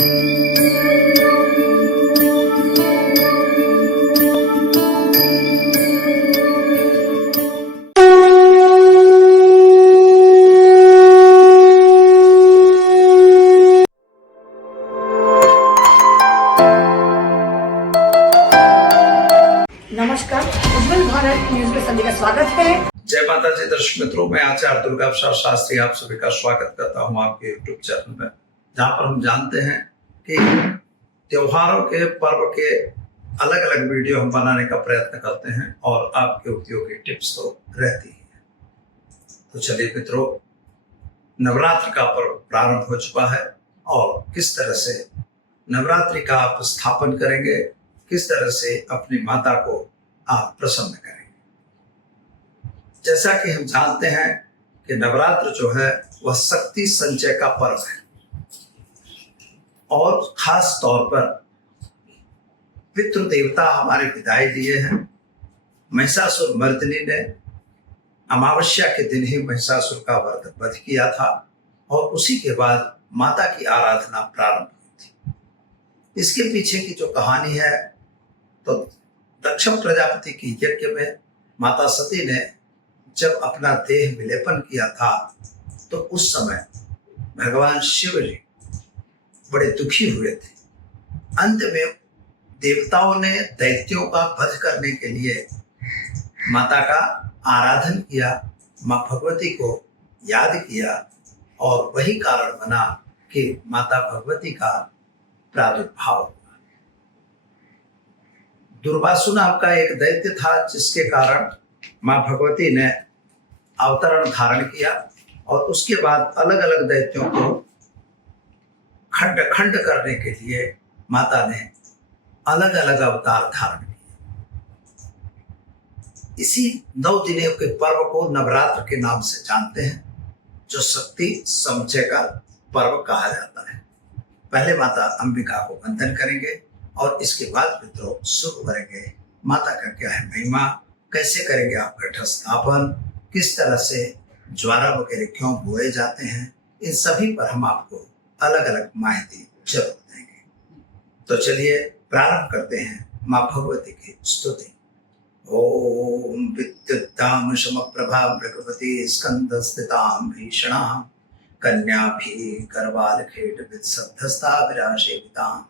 नमस्कार, उज्जवल भारत न्यूज में सभी का स्वागत है। जय माता जी दर्शक मित्रों, मैं आचार्य दुर्गा प्रसाद शास्त्री आप सभी का स्वागत करता हूं आपके यूट्यूब चैनल में, जहां पर हम जानते हैं कि त्योहारों के पर्व के अलग अलग वीडियो हम बनाने का प्रयत्न करते हैं और आपके उपयोगी टिप्स तो रहती है। तो चलिए मित्रों, नवरात्र का पर्व प्रारंभ हो चुका है और किस तरह से नवरात्रि का आप स्थापन करेंगे, किस तरह से अपनी माता को आप प्रसन्न करेंगे। जैसा कि हम जानते हैं कि नवरात्र जो है वह शक्ति संचय का पर्व है और खास तौर पर पितृ देवता हमारे विदाई दिए हैं। महिषासुर मर्दिनी ने अमावस्या के दिन ही महिषासुर का वध किया था और उसी के बाद माता की आराधना प्रारंभ हुई थी। इसके पीछे की जो कहानी है, तो दक्ष प्रजापति की यज्ञ में माता सती ने जब अपना देह विलेपन किया था तो उस समय भगवान शिव जी बड़े दुखी हुए थे। अंत में देवताओं ने दैत्यों का वध करने के लिए माता का आराधन किया, माँ भगवती को याद किया और वही कारण बना कि माता भगवती का प्रादुर्भाव हुआ। दुर्वासु नाम का एक दैत्य था जिसके कारण माँ भगवती ने अवतरण धारण किया और उसके बाद अलग अलग दैत्यों को खंड खंड करने के लिए माता ने अलग अलग अवतार धारण किए। इसी 9 दिनों के पर्व को नवरात्र के नाम से जानते हैं, जो शक्ति संचय का पर्व कहा जाता है। पहले माता अंबिका को वंदन करेंगे और इसके बाद मित्रों शुभ करेंगे माता का क्या है महिमा, कैसे करेंगे आप घट स्थापन, किस तरह से ज्वारा वगैरह क्यों बोए जाते हैं, इन सभी पर हम आपको अलग अलग माहिती जरूर देंगे। तो चलिए प्रारंभ करते हैं माँ भगवती की स्तुति। ओम विद्युद्दाम शमप्रभा भृगवती स्कंद स्थिताम भीषणाम कन्याभि करवाल खेट वित्सद्धस्ता विराशेविताम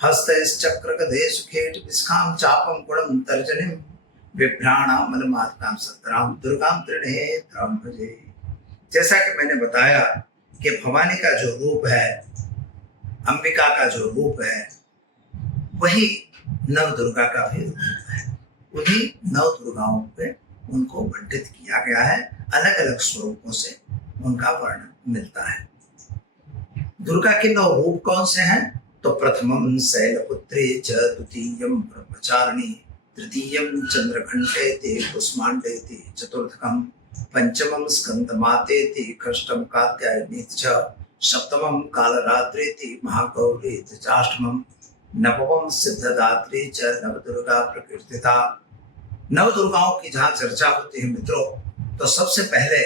हस्तैश्चक्रगदे सुखेट विस्खाम चापम गुणम तर्जनिम विभ्राणाम मलमातकाम सतराम दुर्गाम त्रिनेत्रम भजे। जैसा कि मैंने बताया कि भवानी का जो रूप है, अंबिका का जो रूप है, वही नव दुर्गा का भी रूप है। उन्हीं नव दुर्गाओं पे उनको बंटित किया गया है, अलग अलग स्वरूपों से उनका वर्णन मिलता है। दुर्गा के 9 रूप कौन से हैं? तो प्रथमम शैलपुत्री च, द्वितीयम ब्रह्मचारिणी, तृतीयम चंद्रघंटेति कुष्मांडेति, चतुर्थकम पंचमम स्कंदमातेति, षष्ठम कात्यायनी च, सप्तमम कालरात्रेति महागौरी च, अष्टमम नवमम सिद्धदात्री च, नवदुर्गा प्रकीर्तिता। नवदुर्गाओं की जहाँ चर्चा होती है मित्रों, तो सबसे पहले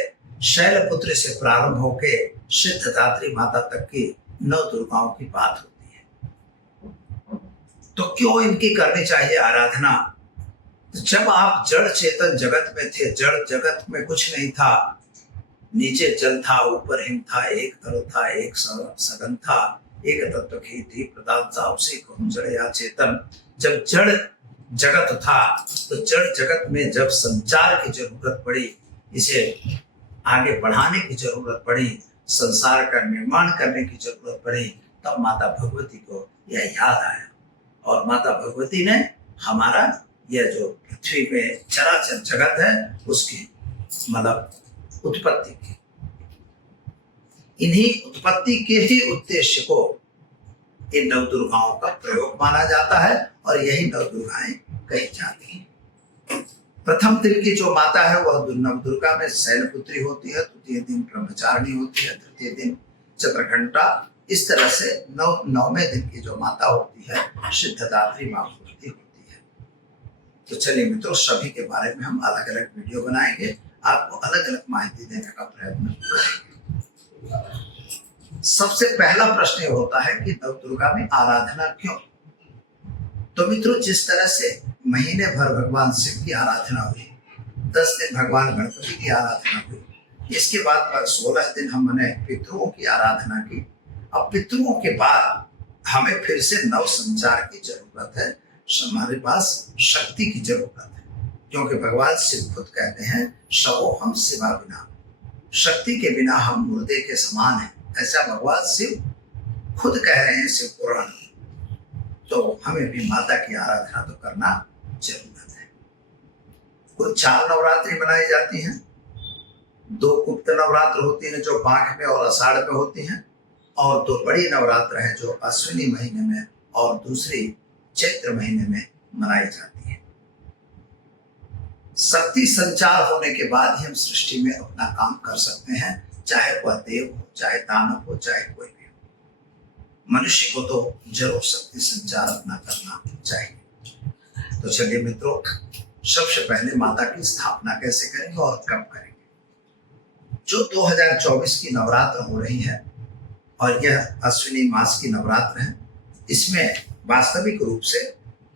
शैलपुत्री से प्रारंभ होके सिद्धदात्री माता तक की नवदुर्गाओं की बात होती है। तो क्यों इनकी करनी चाहिए आराधना? जब आप जड़ चेतन जगत में थे, जड़ जगत में कुछ नहीं था, नीचे जल था, ऊपर हिम था, एक तरल था, एक सघन था, एक तत्व की थी प्रदान सा, उसी को हम जड़ या चेतन। जब जड़ जगत था तो जड़ जगत में जब संचार की जरूरत पड़ी, इसे आगे बढ़ाने की जरूरत पड़ी, संसार का निर्माण करने की जरूरत पड़ी, तब माता भगवती को यह याद आया और माता भगवती ने हमारा यह जो पृथ्वी में चराचर जगत है उसकी मतलब उत्पत्ति की। इन्हीं उत्पत्ति के ही उद्देश्य को इन नवदुर्गाओं का प्रयोग माना जाता है और यही नवदुर्गाएं कही जाती हैं। प्रथम दिन की जो माता है वह नवदुर्गा में शैलपुत्री होती है, द्वितीय दिन ब्रह्मचारिणी होती है, तृतीय दिन चंद्रघंटा। इस तरह से नौवें दिन की जो माता होती है सिद्धदात्री माँ होती है। तो चलिए मित्रों, सभी के बारे में हम अलग अलग वीडियो बनाएंगे, आपको अलग अलग माहिती देने का प्रयत्न करेंगे। सबसे पहला प्रश्न ये होता है कि नव दुर्गा में आराधना क्यों? तो मित्रों, जिस तरह से महीने भर भगवान शिव की आराधना हुई, 10 दिन भगवान गणपति की आराधना हुई, इसके बाद 16 दिन हमने पितरों की आराधना की। अब पितरों के बाद हमें फिर से नव संचार की जरूरत है, हमारे पास शक्ति की जरूरत है, क्योंकि भगवान शिव खुद कहते हैं शवो हम शिवा बिना, शक्ति के बिना हम मुर्दे के समान हैं, ऐसा भगवान शिव खुद कह रहे हैं शिव पुराण। तो हमें भी माता की आराधना तो करना जरूरत है। कुल 4 नवरात्रि मनाई जाती हैं। 2 गुप्त नवरात्र होती हैं जो माघ में और आषाढ़ में होती हैं, और 2 बड़ी नवरात्र हैं जो अश्विनी महीने में और दूसरी चैत्र महीने में मनाई जाती है। शक्ति संचार होने के बाद ही हम सृष्टि में अपना काम कर सकते हैं, चाहे वह देव हो, चाहे दानव हो, चाहे कोई भी हो। मनुष्य को तो जरूर शक्ति संचार अपना करना चाहिए। तो चलिए मित्रों, सबसे पहले माता की स्थापना कैसे करेंगे और कब करेंगे। जो 2024 की नवरात्र हो रही है और यह अश्विनी मास की नवरात्र है, इसमें वास्तविक रूप से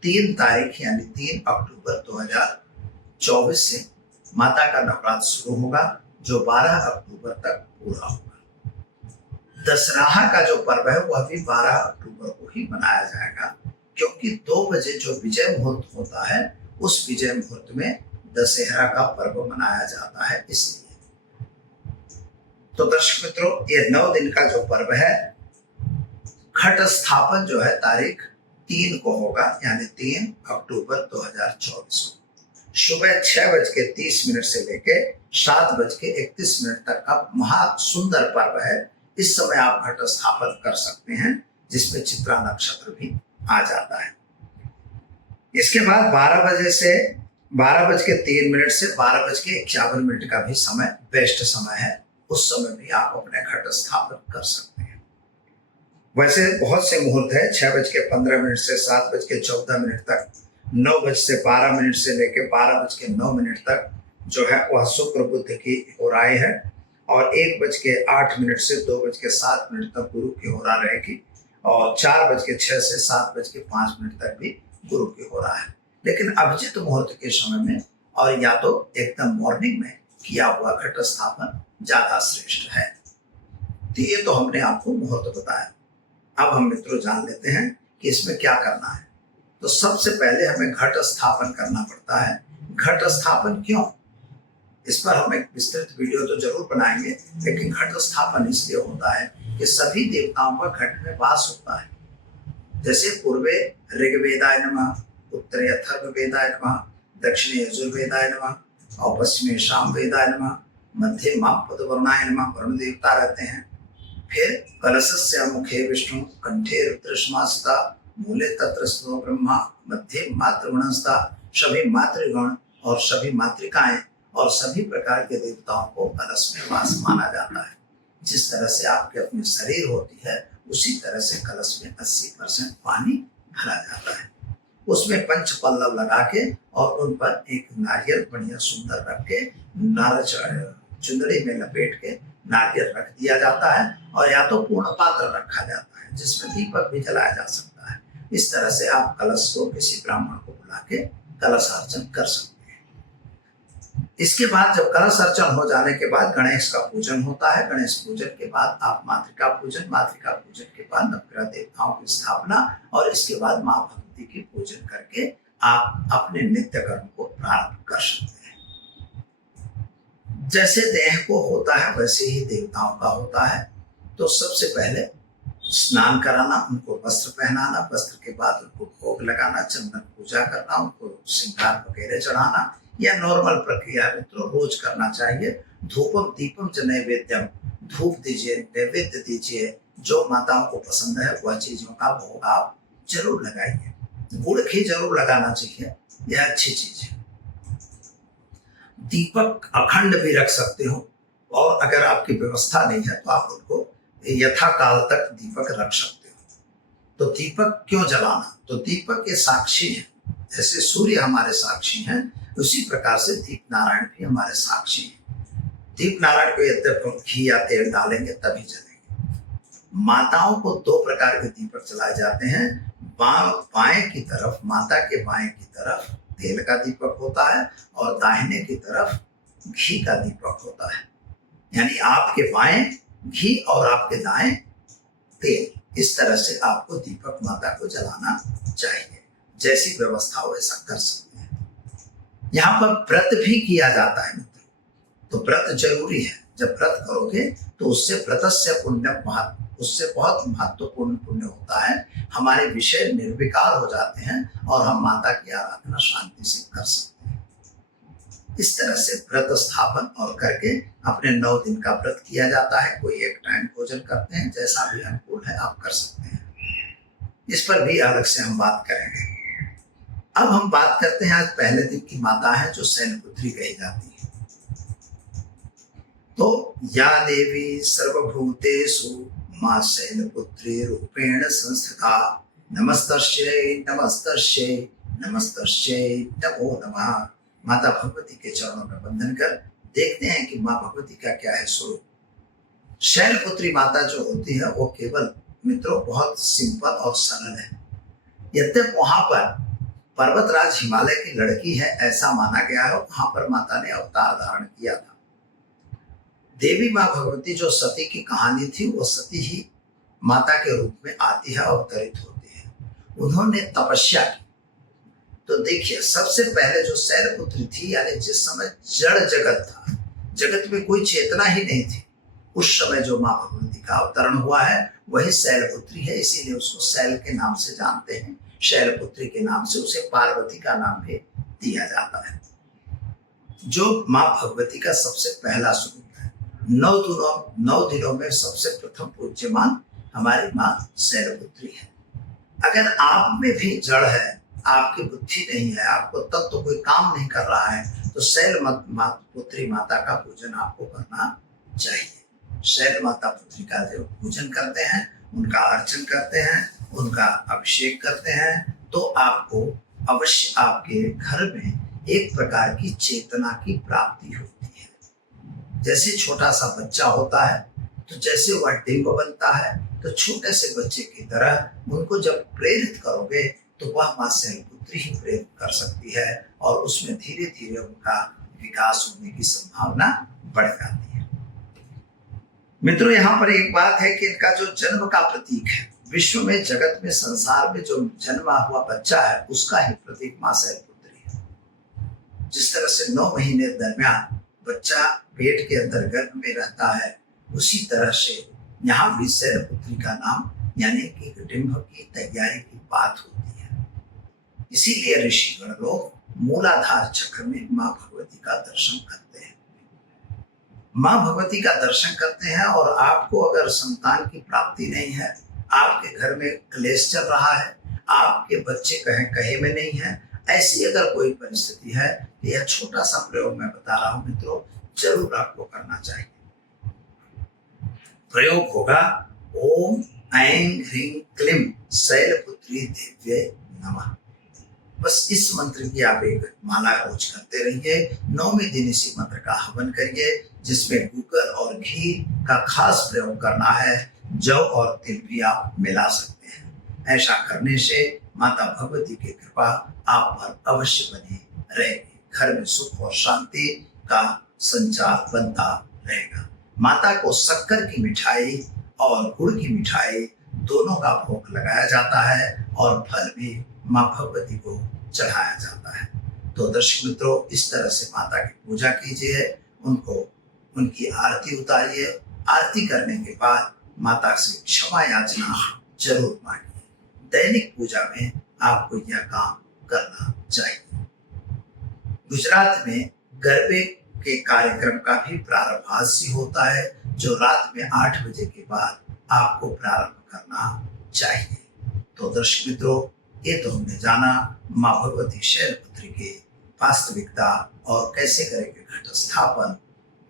3 तारीख यानी 3 अक्टूबर 2024 से माता का नवरात्र शुरू होगा, जो 12 अक्टूबर तक पूरा होगा। दशहरा का जो पर्व है वह भी 12 अक्टूबर को ही मनाया जाएगा, क्योंकि 2 बजे जो विजय मुहूर्त होता है, उस विजय मुहूर्त में दशहरा का पर्व मनाया जाता है, इसलिए। तो दर्शक मित्रों, ये 9 दिन का जो पर्व है, घट स्थापन जो है तारीख 3 को होगा, यानी 3 अक्टूबर 2024 को सुबह 6:30 से लेके 7:31 तक का महा सुंदर पर्व है। इस समय आप घट स्थापन कर सकते हैं, जिसमें चित्रा नक्षत्र भी आ जाता है। इसके बाद 12 से 12:03 से 12:51 का भी समय बेस्ट समय है, उस समय भी आप अपने घट स्थापन कर सकते हैं। वैसे बहुत से मुहूर्त है, 6:15 से 7:14 तक, 9 से 12 से लेकर 12:09 तक जो है वह शुक्र बुध की होराई है, और 1:08 से 2:07 तक गुरु की होरा रहेगी, और 4:06 से 7:05 तक भी गुरु की होरा है। लेकिन अभिजित मुहूर्त के समय में और या तो एकदम मॉर्निंग में किया हुआ घट स्थापन ज्यादा श्रेष्ठ है। तो ये तो हमने आपको मुहूर्त बताया। अब हम मित्रों जान लेते हैं कि इसमें क्या करना है। तो सबसे पहले हमें घट स्थापन करना पड़ता है। घट स्थापन क्यों, इस पर हम एक विस्तृत वीडियो तो जरूर बनाएंगे, लेकिन घट स्थापन इसलिए होता है कि सभी देवताओं का घट में वास होता है। जैसे पूर्वे ऋग्वेदाय नमः, उत्तरे अथर्ववेदाय नमः, दक्षिणे यजुर्वेदाय नमः, और पश्चिमे सामवेदाय नमः, मध्य मां पदवर्णाय नमः, वरुण देवता रहते हैं। फिर कलशस्य मुखे विष्णु, कंठे रुद्रश्मास्ता, मूले तत्र स्थितो ब्रह्मा, मध्य मातृगणस्ता, सभी मातृगण और सभी मातृकाएं और सभी प्रकार के देवताओं को कलश में वास माना जाता है। जिस तरह से आपके अपने शरीर होती है, उसी तरह से कलश में 80% पानी भरा जाता है। उसमें पंच पल्लव लगा के और उन पर एक नारियल बढ़िया सुंदर रख के, चुंदड़ी में लपेट के नारियल रख दिया जाता है, और या तो पूर्ण पात्र रखा जाता है जिसमें दीपक भी जलाया जा सकता है। इस तरह से आप कलश को किसी ब्राह्मण को बुला के कलश अर्चन कर सकते हैं। इसके बाद जब कलश अर्चन हो जाने के बाद गणेश का पूजन होता है। गणेश पूजन के बाद आप मातृका पूजन के बाद नवग्रह देवताओं की स्थापना, और इसके बाद माँ भगवती की पूजन करके आप अपने नित्य कर्म को प्रारंभ कर सकते हैं। जैसे देह को होता है वैसे ही देवताओं का होता है। तो सबसे पहले स्नान कराना, उनको वस्त्र पहनाना, वस्त्र के बाद उनको भोग लगाना, चंदन पूजा करना, उनको श्रृंगार वगैरह चढ़ाना, यह नॉर्मल प्रक्रिया है मित्रों, रोज करना चाहिए। धूपम दीपम च नैवेद्यम, धूप दीजिए, नैवेद्य दीजिए, जो माताओं को पसंद है वह चीजों का भोग आप जरूर लगाइए। गुड़ घी जरूर लगाना चाहिए, यह अच्छी चीज है। दीपक अखंड भी रख सकते हो, और अगर आपकी व्यवस्था नहीं है तो आप उनको यथा काल तक दीपक रख सकते हो। तो दीपक क्यों जलाना, तो दीपक के साक्षी है। जैसे सूर्य हमारे साक्षी हैं, उसी प्रकार से दीप नारायण भी हमारे साक्षी हैं। दीप नारायण को यद्यप हम घी या तेल डालेंगे तभी जलेंगे। माताओं को दो प्रकार के दीपक जलाए जाते हैं। बाएं की तरफ, माता के बाएं की तरफ तेल का दीपक होता है और दाहिने की तरफ घी का दीपक होता है। यानी आपके बाएं घी और आपके दाएं तेल। इस तरह से आपको दीपक माता को जलाना चाहिए। जैसी व्यवस्था हो वैसा कर सकते हैं। यहाँ पर व्रत भी किया जाता है मित्रों, तो व्रत जरूरी है। जब व्रत करोगे तो उससे व्रतस्य पुण्यम महत्, उससे बहुत महत्वपूर्ण पुण्य होता है। हमारे विषय निर्विकार हो जाते हैं और हम माता की आराधना शांति से कर सकते हैं। इस तरह से व्रत स्थापन और करके अपने 9 दिन का व्रत किया जाता है। कोई एक टाइम भोजन करते हैं, जैसा भी अनुकूल है आप कर सकते हैं। इस पर भी अलग से हम बात करेंगे। अब हम बात करते हैं आज पहले दिन की माता है जो शैलपुत्री कही जाती है। तो या देवी सर्वभूतेषु मां शैलपुत्री रूपेण संस्थिता नमस्तस्यै नमस्तस्यै नमस्तस्यै नमो नमः। माता भगवती के चरणों में वंदन कर देखते हैं कि मां भगवती का क्या है स्वरूप। शैलपुत्री माता जो होती है वो केवल मित्रों बहुत सिंपल और सरल है। यद्यप वहां पर पर्वतराज हिमालय की लड़की है ऐसा माना गया है, वहां पर माता ने अवतार धारण किया था। देवी मां भगवती जो सती की कहानी थी वो सती ही माता के रूप में आती है, अवतरित होती है। उन्होंने तपस्या की। तो देखिए सबसे पहले जो शैलपुत्री थी, यानी जिस समय जड़ जगत था, जगत में कोई चेतना ही नहीं थी, उस समय जो मां भगवती का अवतरण हुआ है वही शैलपुत्री है। इसीलिए उसको शैल के नाम से जानते हैं। शैलपुत्री के नाम से उसे पार्वती का नाम भी दिया जाता है, जो मां भगवती का सबसे पहला स्वरूप है। 9 दिनों में सबसे प्रथम पूज्यमान हमारी मां शैलपुत्री है। अगर आप में भी जड़ है, आपकी बुद्धि नहीं है, आपको तब तो कोई काम नहीं कर रहा है, तो शैलपुत्री माता का पूजन आपको करना चाहिए। शैल माता पुत्री का जो पूजन करते हैं, उनका अर्चन करते हैं, उनका अभिषेक करते हैं, तो आपको अवश्य आपके घर में एक प्रकार की चेतना की प्राप्ति होती है। जैसे छोटा सा बच्चा होता है, तो जैसे वह डिंब बनता है, तो छोटे से बच्चे की तरह उनको जब प्रेरित करोगे तो वह मां शैलपुत्री ही प्रेरित कर सकती है और उसमें धीरे धीरे उनका विकास होने की संभावना बढ़ जाती है। मित्रों यहाँ पर एक बात है कि इनका जो जन्म का प्रतीक है, विश्व में, जगत में, संसार में जो जन्मा हुआ बच्चा है उसका ही प्रतीक मां शैलपुत्री है। जिस तरह से 9 महीने दरमियान बच्चा पेट के अंदर गर्भ में रहता है, उसी तरह से यहाँ भी शैलपुत्री का नाम यानी कि डिंब की तैयारी की बात होती है। इसीलिए ऋषिगण लोग मूलाधार चक्र में मां भगवती का दर्शन करते हैं। मां भगवती का दर्शन करते हैं और आपको अगर संतान की प्राप्ति नहीं है, आपके घर में क्लेश चल रहा है, आपके बच्चे कहे में नहीं है, ऐसी अगर कोई परिस्थिति है, तो यह छोटा सा प्रयोग मैं बता रहा हूं मित्रों, जरूर आपको करना चाहिए। प्रयोग होगा ओम ऐं ह्रीं क्लीं शैलपुत्री देव्यै नमः। बस इस मंत्र की आप एक माला रोज करते रहिए। 9वें दिन इसी मंत्र का हवन करिए, जिसमें गुकर और घी का खास प्रयोग करना है। जौ और तिल भी आप मिला सकते हैं। ऐसा करने से माता भगवती की कृपा आप पर अवश्य बनी रहेगी। घर में सुख और शांति का संचार बनता रहेगा। माता को शक्कर की मिठाई और गुड़ की मिठाई दोनों का भोग लगाया जाता है और फल भी मां भगवती को चढ़ाया जाता है। तो दर्शक मित्रों, इस तरह से माता की पूजा कीजिए, उनकी आरती उतारिए। आरती करने के बाद माता से क्षमा याचना जरूर मांगिए। दैनिक पूजा में आपको यह काम करना चाहिए। गुजरात में गरबे के कार्यक्रम का भी प्रारंभ आज से होता है, जो रात में 8 बजे के बाद आपको प्रारंभ करना चाहिए। तो दर्शक मित्रों, ये तो हमने जाना मां भगवती शैलपुत्री की वास्तविकता और कैसे करेंगे घट स्थापन।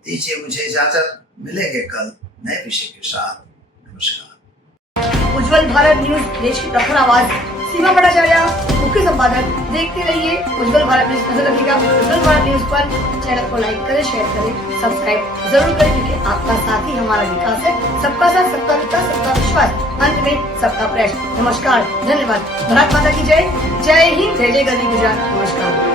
दीजिए मुझे इजाजत, मिलेंगे कल नए विषय के साथ। नमस्कार। उज्जवल भारत न्यूज, देश की प्रखर आवाज। सीमा भट्टाचार्य, मुख्य संपादक। देखते रहिए उज्जवल भारत न्यूज। नजर रखिएगा उज्जवल भारत न्यूज पर। चैनल को लाइक करें, शेयर करें, सब्सक्राइब जरूर करें, क्योंकि आपका साथ ही हमारा विकास है। सबका साथ, सबका विकास, सबका विश्वास, अंत में सबका प्रयास। नमस्कार, धन्यवाद। भारत माता की जय। जय हिंद, जय जय गरवी गुजरात। नमस्कार।